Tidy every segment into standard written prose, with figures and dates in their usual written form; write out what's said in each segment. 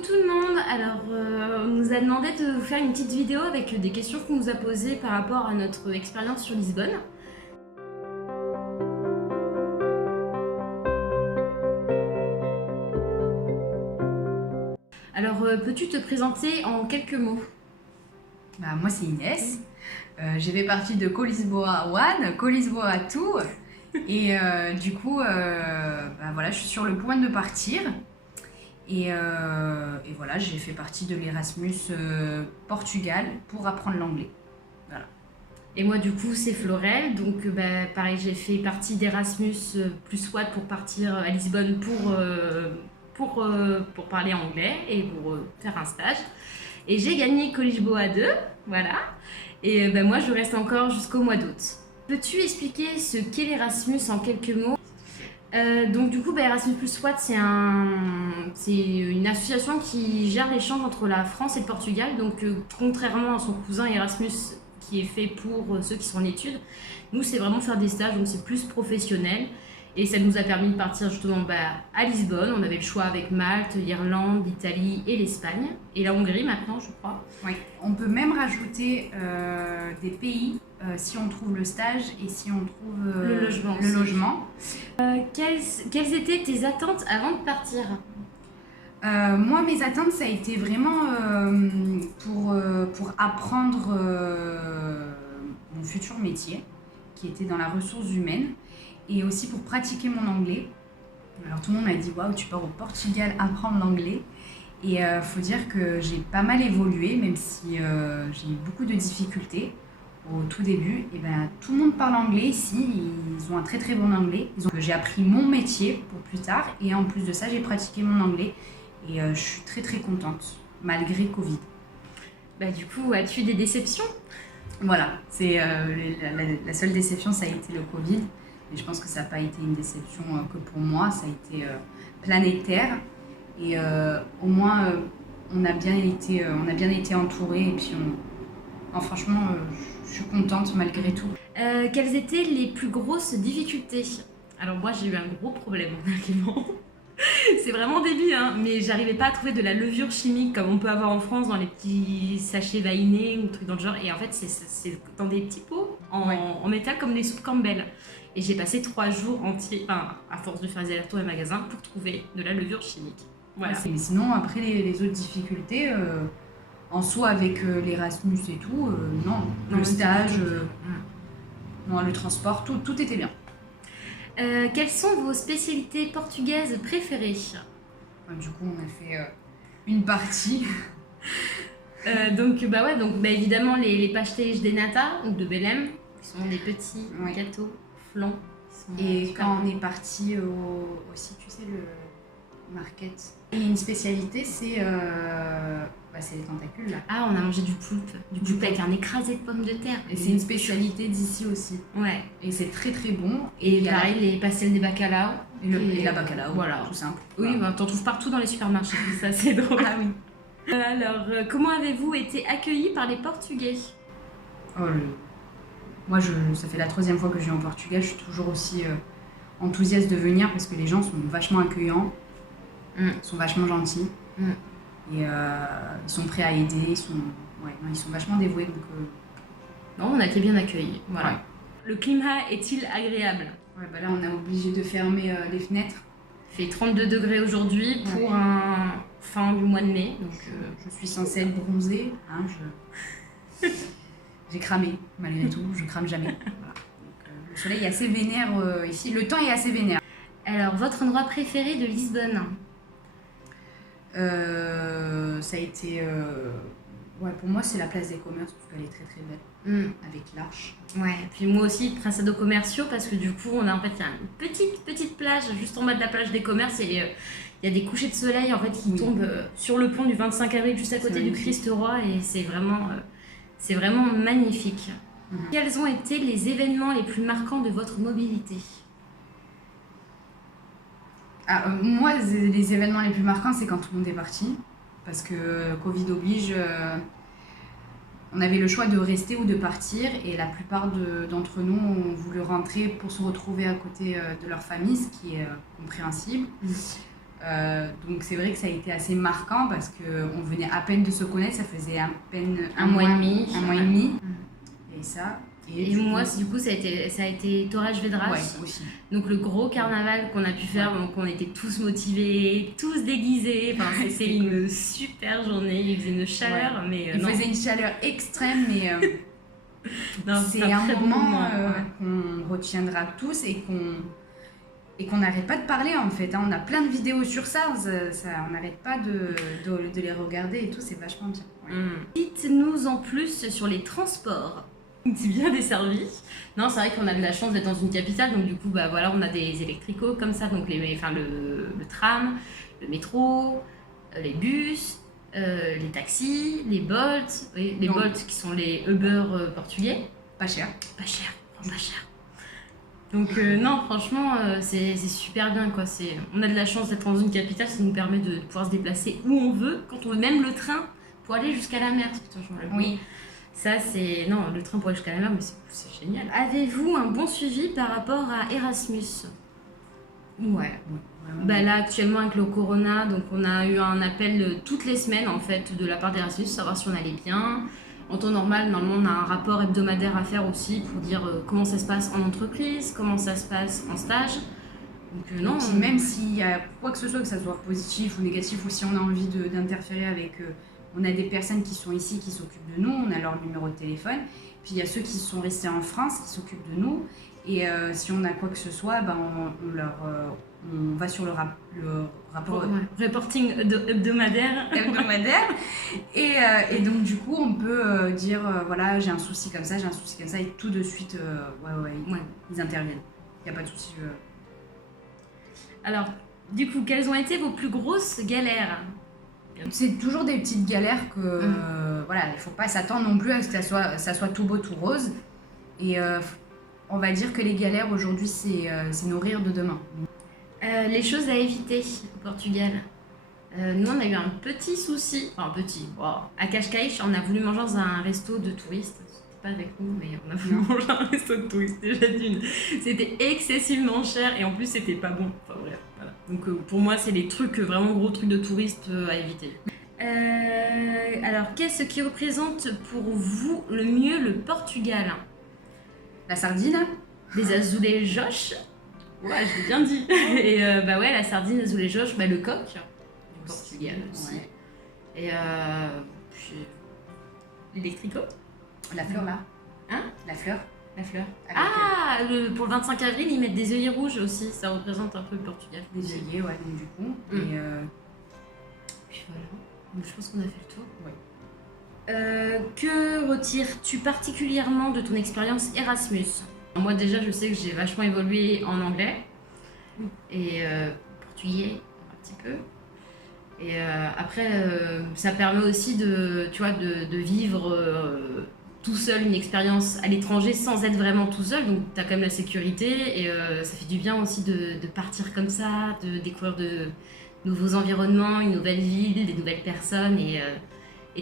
tout le monde. Alors, on nous a demandé de vous faire une petite vidéo avec des questions qu'on nous a posées par rapport à notre expérience sur Lisbonne. Alors, peux-tu te présenter en quelques mots? Moi c'est Inès, j'ai fait partie de Colisboa One, Colisboa Two et du coup voilà, je suis sur le point de partir et voilà, j'ai fait partie de l'Erasmus Portugal pour apprendre l'anglais. Voilà. Et moi du coup c'est Florelle, donc pareil j'ai fait partie d'Erasmus plus Watt pour partir à Lisbonne pour parler anglais et pour faire un stage. Et j'ai gagné Colisboa 2, voilà. Et moi je reste encore jusqu'au mois d'août. Peux-tu expliquer ce qu'est l'Erasmus en quelques mots? Donc du coup Erasmus plus Watt c'est une association qui gère l'échange entre la France et le Portugal. Donc contrairement à son cousin Erasmus qui est fait pour ceux qui sont en études, nous c'est vraiment faire des stages, donc c'est plus professionnel. Et ça nous a permis de partir justement à Lisbonne. On avait le choix avec Malte, l'Irlande, l'Italie et l'Espagne. Et la Hongrie maintenant, je crois. Oui. On peut même rajouter des pays si on trouve le stage et si on trouve le logement. Quelles étaient tes attentes avant de partir? Moi, mes attentes, ça a été vraiment pour apprendre mon futur métier, qui était dans la ressource humaine, et aussi pour pratiquer mon anglais. Alors tout le monde m'a dit « Waouh, tu pars au Portugal apprendre l'anglais ». Et faut dire que j'ai pas mal évolué, même si j'ai eu beaucoup de difficultés au tout début. Et tout le monde parle anglais ici, ils ont un très très bon anglais. J'ai appris mon métier pour plus tard, et en plus de ça, j'ai pratiqué mon anglais. Et je suis très très contente, malgré Covid. Du coup, as-tu des déceptions? Voilà, c'est la seule déception, ça a été le Covid. Et je pense que ça n'a pas été une déception que pour moi, ça a été planétaire. Et au moins, on a bien été entourés. Et puis, franchement, je suis contente malgré tout. Quelles étaient les plus grosses difficultés? Alors moi, j'ai eu un gros problème en argument. C'est vraiment débile, hein, mais j'arrivais pas à trouver de la levure chimique comme on peut avoir en France dans les petits sachets Vainé ou trucs dans le genre. Et en fait, c'est dans des petits pots en métal comme des soupes Campbell. Et j'ai passé 3 jours entiers, à force de faire des allers-retours au magasin, pour trouver de la levure chimique. Voilà. Mais sinon, après les autres difficultés, en soi avec l'Erasmus et tout, non. Le stage, non, le transport, tout était bien. Quelles sont vos spécialités portugaises préférées? Du coup, on a fait une partie. Donc évidemment les pastéis de nata, ou de Belém, qui sont des petits gâteaux flancs. Et quand on est parti aussi, tu sais, le market. Et une spécialité, c'est les tentacules là. Ah, on a mangé du poulpe avec un écrasé de pommes de terre. Et c'est une spécialité d'ici aussi. Ouais. Et c'est très très bon. Et pareil, les pastels de bacalao. Et la bacalao, voilà. Tout simple. Oui, t'en trouves partout dans les supermarchés, ça c'est drôle. Ah oui. Alors, comment avez-vous été accueillis par les Portugais? Moi, ça fait la 3e fois que je viens au Portugal, je suis toujours aussi enthousiaste de venir parce que les gens sont vachement accueillants, sont vachement gentils, et ils sont prêts à aider, ils sont vachement dévoués. Donc, non, on a été bien accueillis. Voilà. Ouais. Le climat est-il agréable? Là, on est obligé de fermer les fenêtres. Il fait 32 degrés aujourd'hui pour un fin du mois de mai. Donc, je suis censée être bronzée. J'ai cramé, malgré tout, je crame jamais. Voilà. Donc, le soleil est assez vénère ici, le temps est assez vénère. Alors, votre endroit préféré de Lisbonne? Ça a été... pour moi, c'est la place des commerces, parce qu'elle est très très belle, avec l'Arche. Ouais, puis moi aussi, Trazado Commercio, parce que du coup, on a il y a une petite plage, juste en bas de la plage des commerces, et il y a des couchers de soleil en fait, qui tombent sur le pont du 25 avril, juste à côté du Christ-Roi, et c'est vraiment magnifique. Quels ont été les événements les plus marquants de votre mobilité? Moi, les événements les plus marquants, c'est quand tout le monde est parti. Parce que Covid oblige, on avait le choix de rester ou de partir. Et la plupart d'entre nous ont voulu rentrer pour se retrouver à côté de leur famille, ce qui est compréhensible. Donc c'est vrai que ça a été assez marquant parce qu'on venait à peine de se connaître, ça faisait à peine un mois et demi. Un mois et demi. Mm. Et ça. Et moi, du coup, ça a été Toraj Vedras. Ouais, aussi. Donc le gros carnaval qu'on a pu faire, donc on était tous motivés, tous déguisés. Enfin, c'était une super journée. Il faisait une chaleur, mais il faisait une chaleur extrême, mais c'est un très moment qu'on retiendra tous et qu'on n'arrête pas de parler en fait. On a plein de vidéos sur ça, on n'arrête pas de les regarder et tout, c'est vachement bien. Ouais. Dites-nous en plus sur les transports. C'est bien desservi. Non, c'est vrai qu'on a de la chance d'être dans une capitale, donc du coup, bah voilà, on a des électricos comme ça, donc le tram, le métro, les bus, les taxis, les Bolt, les Bolt qui sont les Uber portugais. Pas cher. Pas cher, pas cher. Donc non, franchement, c'est super bien quoi. On a de la chance d'être dans une capitale, ça nous permet de pouvoir se déplacer où on veut, quand on veut, même le train pour aller jusqu'à la mer. Putain, oui. Ça, c'est... Non, le train pour aller jusqu'à la mer, mais c'est génial. Avez-vous un bon suivi par rapport à Erasmus ? Ouais. Bah là, actuellement, avec le corona, donc on a eu un appel toutes les semaines, en fait, de la part d'Erasmus, savoir si on allait bien. En temps normal, normalement, on a un rapport hebdomadaire à faire aussi pour dire comment ça se passe en entreprise, comment ça se passe en stage. Donc non. Même s'il y a quoi que ce soit, que ça soit positif ou négatif, ou si on a envie d'interférer avec... on a des personnes qui sont ici, qui s'occupent de nous, on a leur numéro de téléphone. Puis il y a ceux qui sont restés en France, qui s'occupent de nous. Et si on a quoi que ce soit, ben on va sur le rapport... Reporting hebdomadaire. Et donc du coup, on peut dire, voilà, j'ai un souci comme ça, et tout de suite, ils interviennent. Il n'y a pas de souci. Alors, du coup, quelles ont été vos plus grosses galères ? C'est toujours des petites galères que voilà, il faut pas s'attendre non plus à ce que ça soit tout beau tout rose. Et on va dire que les galères aujourd'hui c'est nourrir de demain. Les choses à éviter au Portugal. Nous on a eu un petit souci, enfin petit, à Cascais, on a voulu manger dans un resto de touristes. C'était pas avec nous, mais on a voulu manger dans un resto de touristes déjà d'une. C'était excessivement cher et en plus c'était pas bon. Enfin bref, voilà. Donc pour moi c'est les trucs, vraiment gros trucs de touristes à éviter. Alors qu'est-ce qui représente pour vous le mieux le Portugal ? La sardine ? Les azulejos. Ouais, je l'ai bien dit. Et la sardine, azulejos, le coq du Portugal aussi. Ouais. Et puis l'électrico. La fleur là. Hein ? La fleur. Pour le 25 avril, ils mettent des œillets rouges aussi, ça représente un peu le Portugal. Des œillets, ouais, donc du coup. Et puis voilà, donc je pense qu'on a fait le tour. Ouais. Que retires-tu particulièrement de ton expérience Erasmus ? Moi déjà, je sais que j'ai vachement évolué en anglais et portugais un petit peu. Et après, ça permet aussi de vivre tout seul une expérience à l'étranger sans être vraiment tout seul. Donc tu as quand même la sécurité et ça fait du bien aussi de partir comme ça, de découvrir de nouveaux environnements, une nouvelle ville, des nouvelles personnes et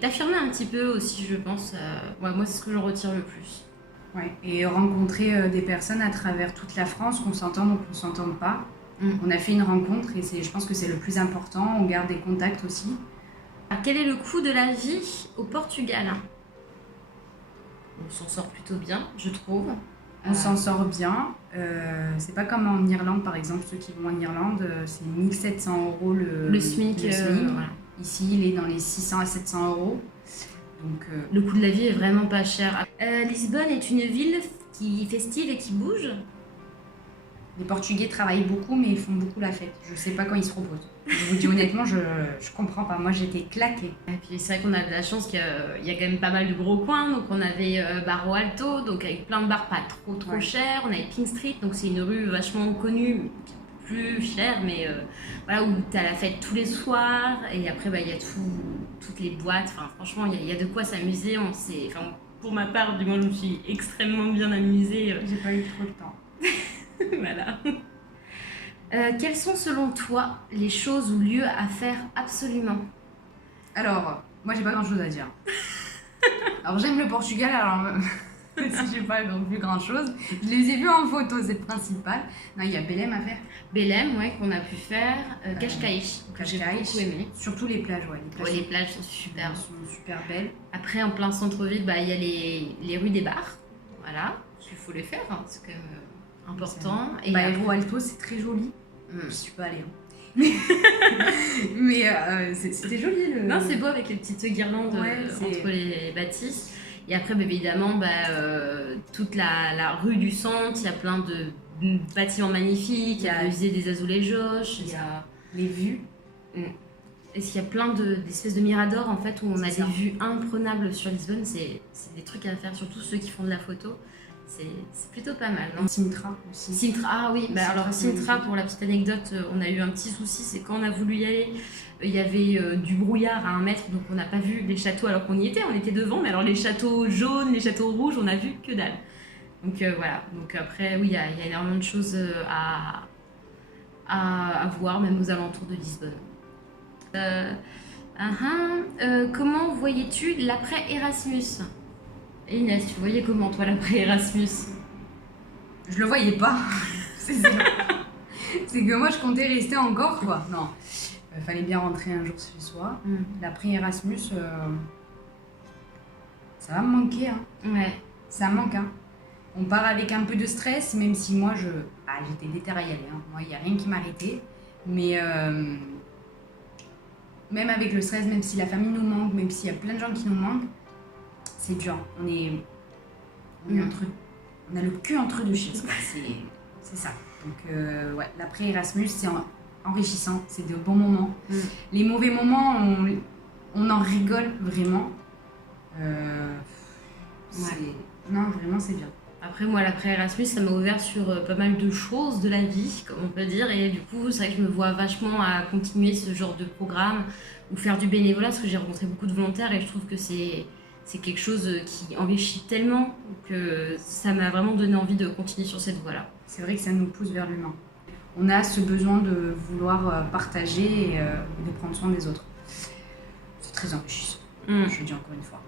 t'affirmer un petit peu aussi, je pense. Moi, c'est ce que j'en retire le plus. Ouais, et rencontrer des personnes à travers toute la France, qu'on s'entende ou qu'on ne s'entende pas. On a fait une rencontre et je pense que c'est le plus important. On garde des contacts aussi. Quel est le coût de la vie au Portugal ? On s'en sort plutôt bien, je trouve. On s'en sort bien. C'est pas comme en Irlande, par exemple. Ceux qui vont en Irlande, c'est 1 700 € le SMIC. Voilà. Ici, il est dans les 600 à 700 €. Donc, le coût de la vie est vraiment pas cher. Lisbonne est une ville qui est festive et qui bouge. Les Portugais travaillent beaucoup, mais ils font beaucoup la fête. Je sais pas quand ils se reposent. Je vous dis honnêtement, je comprends pas. Moi, j'étais claquée. Et puis c'est vrai qu'on a de la chance qu'il y a quand même pas mal de gros coins. Donc on avait Barro Alto, donc avec plein de bars pas trop chers. On avait Pink Street, donc c'est une rue vachement connue, plus chère, mais voilà, où t'as la fête tous les soirs. Et après, il y a toutes les boîtes. Enfin, franchement, il y a de quoi s'amuser. Pour ma part, du moins, je me suis extrêmement bien amusée. J'ai pas eu trop de temps. Voilà. Quelles sont selon toi les choses ou lieux à faire absolument ? Alors, moi j'ai pas grand chose à dire. Alors j'aime le Portugal, alors Si j'ai pas vu grand chose. Je les ai vus en photo, c'est le principal. Non, il y a Belém à faire. Belém, ouais, qu'on a pu faire. Cascais, que j'ai Cascais. beaucoup aimé. Surtout les plages, ouais. Ouais, les plages sont super. Elles sont super belles. Après, en plein centre-ville, bah, il y a les rues des bars. Voilà, il faut les faire, hein, c'est quand même important. Et Bairro Alto, c'est très joli. Je suis pas allée. Hein. Mais c'était joli. Non, c'est beau avec les petites guirlandes entre les bâtisses. Et après, bah, évidemment, toute la rue du centre, il y a plein de bâtiments magnifiques. Il y a le musée des Azulejos, il y a les vues. Et qu'il y a plein d'espèces de miradors en fait où on a des vues imprenables sur Lisbonne. C'est des trucs à faire, surtout ceux qui font de la photo. C'est plutôt pas mal. Non Sintra aussi. Sintra, ah oui, alors Sintra, pour la petite anecdote, on a eu un petit souci, c'est quand on a voulu y aller, il y avait du brouillard à 1 mètre, donc on n'a pas vu les châteaux alors qu'on y était, on était devant, mais alors les châteaux jaunes, les châteaux rouges, on a vu que dalle. Donc voilà, donc après, oui, il y a énormément de choses à voir, même aux alentours de Lisbonne. Comment voyais-tu l'après Erasmus? Inès, tu voyais comment toi l'après Erasmus? Je le voyais pas. C'est que moi je comptais rester encore quoi. Non, fallait bien rentrer un jour chez soi. L'après Erasmus, ça va me manquer. Hein. Ouais. Ça me manque. Hein. On part avec un peu de stress, même si moi j'étais déterrée à y aller. Hein. Moi il n'y a rien qui m'arrêtait. Mais même avec le stress, même si la famille nous manque, même s'il y a plein de gens qui nous manquent, c'est dur. On a le cul entre deux chaises. C'est ça. Donc ouais, l'après Erasmus, c'est enrichissant. C'est de bons moments. Les mauvais moments, on en rigole vraiment. Non, vraiment, c'est bien. Après, moi, l'après Erasmus, ça m'a ouvert sur pas mal de choses de la vie, comme on peut dire. Et du coup, c'est vrai que je me vois vachement à continuer ce genre de programme ou faire du bénévolat, parce que j'ai rencontré beaucoup de volontaires et je trouve que c'est quelque chose qui enrichit tellement que ça m'a vraiment donné envie de continuer sur cette voie-là. C'est vrai que ça nous pousse vers l'humain. On a ce besoin de vouloir partager et de prendre soin des autres. C'est très enrichissant, je le dis encore une fois.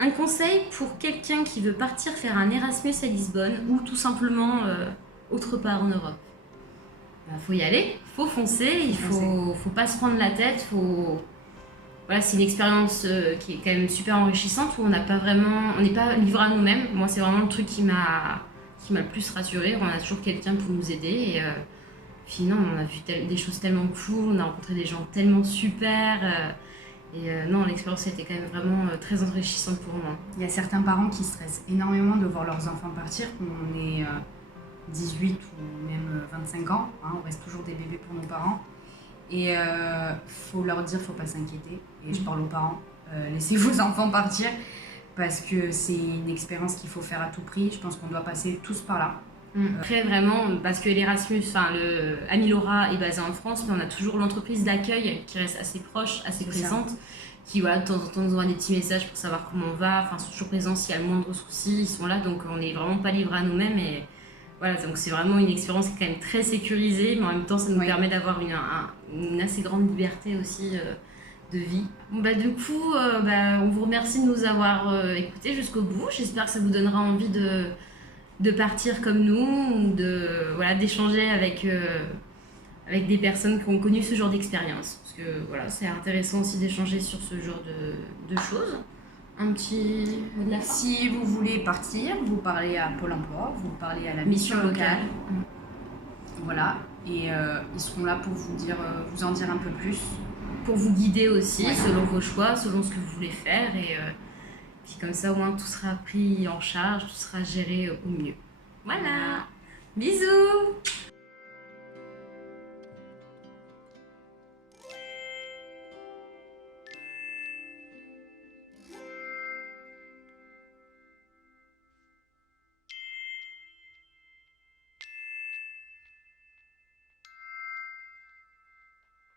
Un conseil pour quelqu'un qui veut partir faire un Erasmus à Lisbonne ou tout simplement autre part en Europe? Faut y aller, faut foncer, il faut pas se prendre la tête, Voilà, c'est une expérience qui est quand même super enrichissante où on n'est pas livré à nous-mêmes. Moi, c'est vraiment le truc qui m'a le plus rassurée. On a toujours quelqu'un pour nous aider et finalement, on a vu des choses tellement cool, on a rencontré des gens tellement super. Non, l'expérience était quand même vraiment très enrichissante pour moi. Il y a certains parents qui stressent énormément de voir leurs enfants partir, quand on est 18 ou même 25 ans. Hein, on reste toujours des bébés pour nos parents. Et faut leur dire, faut pas s'inquiéter. Et je parle aux parents, laissez vos enfants partir parce que c'est une expérience qu'il faut faire à tout prix. Je pense qu'on doit passer tous par là. Après, vraiment, parce que l'Erasmus, Amilora est basé en France, mais on a toujours l'entreprise d'accueil qui reste assez proche, assez présente, qui, voilà, de temps en temps, nous envoie des petits messages pour savoir comment on va. Enfin, ils sont toujours présents s'il y a le moindre souci, ils sont là, donc on n'est vraiment pas livré à nous-mêmes. Et voilà, donc c'est vraiment une expérience qui est quand même très sécurisée, mais en même temps, ça nous permet d'avoir une assez grande liberté aussi de vie. Bon, du coup, on vous remercie de nous avoir écoutés jusqu'au bout. J'espère que ça vous donnera envie de partir comme nous, ou d'échanger avec des personnes qui ont connu ce genre d'expérience. Parce que voilà, c'est intéressant aussi d'échanger sur ce genre de choses. Un petit mot de la fin. Si vous voulez partir, vous parlez à Pôle emploi, vous parlez à la mission locale. Voilà, et ils seront là pour vous en dire un peu plus. Pour vous guider aussi, selon vos choix, selon ce que vous voulez faire. Et puis comme ça, au moins, tout sera pris en charge, tout sera géré au mieux. Voilà. Bisous.